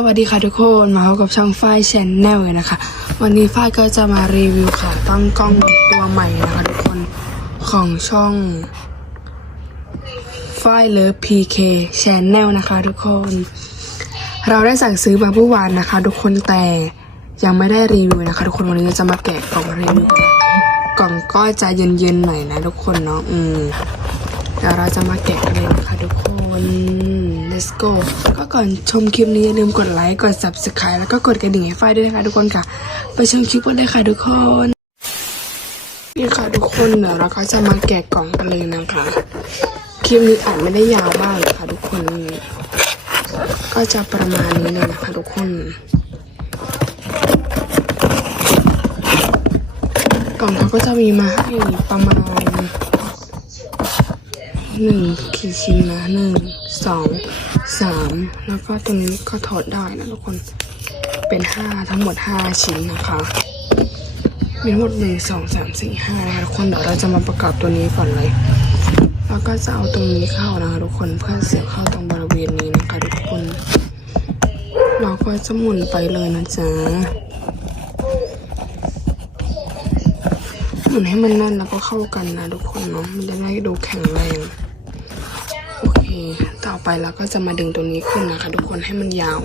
สวัสดีค่ะทุกคนมาพบกับช่องฝ้ายชนแนลเลยนะคะ วันนี้ฝ้ายก็จะมารีวิวขาตั้งกล้องตัวใหม่นะคะทุกคนของช่องฝ้ายเลิฟพีเคชแนลนะคะทุกคน เราได้สั่งซื้อมาเมื่อวานนะคะ ทุกคนแต่ยังไม่ได้รีวิวนะคะ ทุกคนวันนี้เราจะมาแกะกล่องรีวิวกันกล่องก็จะเย็นๆหน่อยนะทุกคนเนาะอืม เดี๋ยวเราจะมาแกะเลยนะคะทุกคน let's go ก็ก่อนชมคลิปนี้อย่าลืมกดไลค์กด subscribe แล้วก็กดกระดิ่งให้ไฟด้วยนะคะทุกคนค่ะ ไปชมคลิปกันเลยค่ะทุกคนนี่ค่ะทุกคนเดี๋ยวเราก็จะมาแกะกล่องกันเลยนะคะคลิปนี้อาจไม่ได้ยาวมากเลยค่ะทุกคน ก็จะประมาณนี้เลยนะคะทุกคนกล่องเขาก็จะมีมาให้ประมาณ หนึ่งกี่ชิ้นนะหนึ่งสองสามแล้วก็ตรงนี้ก็ถอดได้นะทุกคนเป็นห้าทั้งหมดห้าชิ้นนะคะมีทั้งหมดหนึ่งสองสามสี่ห้านะคะทุกคนเดี๋ยวเราจะมาประกอบตัวนี้ก่อนเลย แล้วก็จะเอาตรงนี้เข้านะคะทุกคนเพื่อเสียบเข้าตรงบริเวณนี้นะคะทุกคน เราก็จะหมุนไปเลยนะจ๊ะหมุนให้มันแน่นแล้วก็เข้ากันนะทุกคนเนาะมันจะได้ดูแข็งแรง เค ต่อไปเราก็จะมาดึงตัวนี้ขึ้นนะคะ ทุกคนให้มันยาว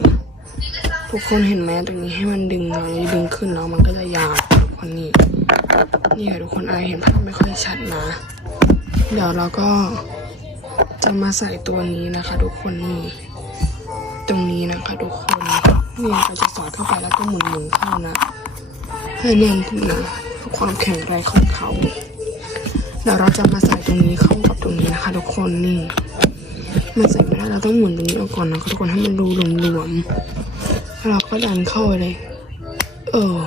ทุกคนเห็นไหมตรงนี้ให้มันดึงเราดึงขึ้นแล้วมันก็จะยาวทุกคนนี่นี่ค่ะทุกคนอะไรเห็นภาพไม่ค่อยชัดนะ เดี๋ยวเราก็จะมาใส่ตัวนี้นะคะ ทุกคนนี่ตรงนี้นะคะ ทุกคนนี่เราจะสอดเข้าไปแล้วก็หมุนหมุนๆเข้านะให้แน่นขึ้นนะเพื่อความแข็งแรงของเขาเดี๋ยวเราจะมาใส่ตรงนี้เข้ากับตรงนี้นะคะ ทุกคนนี่ มันใส่ไม่ได้เราต้องหมุนตรงนี้ออกก่อนนะคะทุกคนให้มันรูหลวมๆแล้วเราก็ดันเข้าไปเลย เออ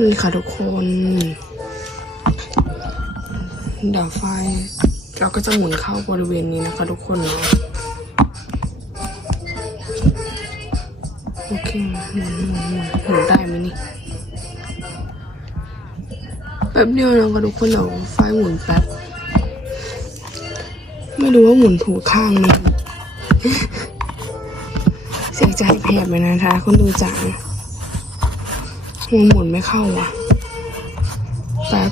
นี่ค่ะทุกคนดี๋ยวไฟ เราก็จะหมุนเข้าบริเวณนี้นะคะทุกคนเนาะโอเคหมุนหมุนหมุนหมุนได้ไหมนี่แป๊บเดียวนะคะทุกคนเดี๋ยวไฟหมุนแป๊บ ไม่รู้ว่าหมุนถูกข้างไหมเสียใจแผลบไปนะคะคุณดูจังมันหมุนไม่เข้าอะแป๊บ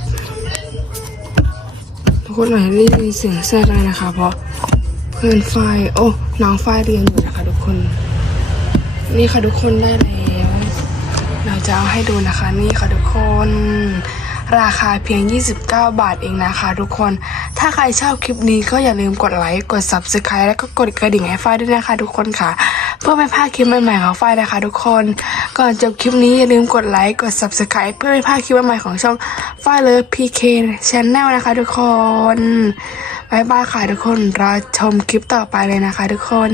ทุกคนอาจจะได้ยินเสียงแทรกได้นะคะ เพราะเพื่อนไฟโอ้น้องไฟเรียนอยู่นะคะ ทุกคน นี่ค่ะทุกคนได้แล้ว เราจะเอาให้ดูนะคะ นี่ค่ะทุกคน ราคาเพียง 29 บาทเองนะคะทุกคน ถ้าใครชอบคลิปนี้ก็อย่าลืมกดไลค์ กด subscribe แล้วก็กดกระดิ่งให้ฝ้ายด้วยนะคะทุกคนค่ะ เพื่อไม่พลาดคลิปใหม่ๆของฝ้ายนะคะทุกคน ก่อนจบคลิปนี้อย่าลืมกดไลค์ กด subscribe เพื่อไม่พลาดคลิปใหม่ๆของช่องฝ้ายเลย PK Channel นะคะทุกคนบายบายค่ะทุกคนรอชมคลิปต่อไปเลยนะคะทุกคน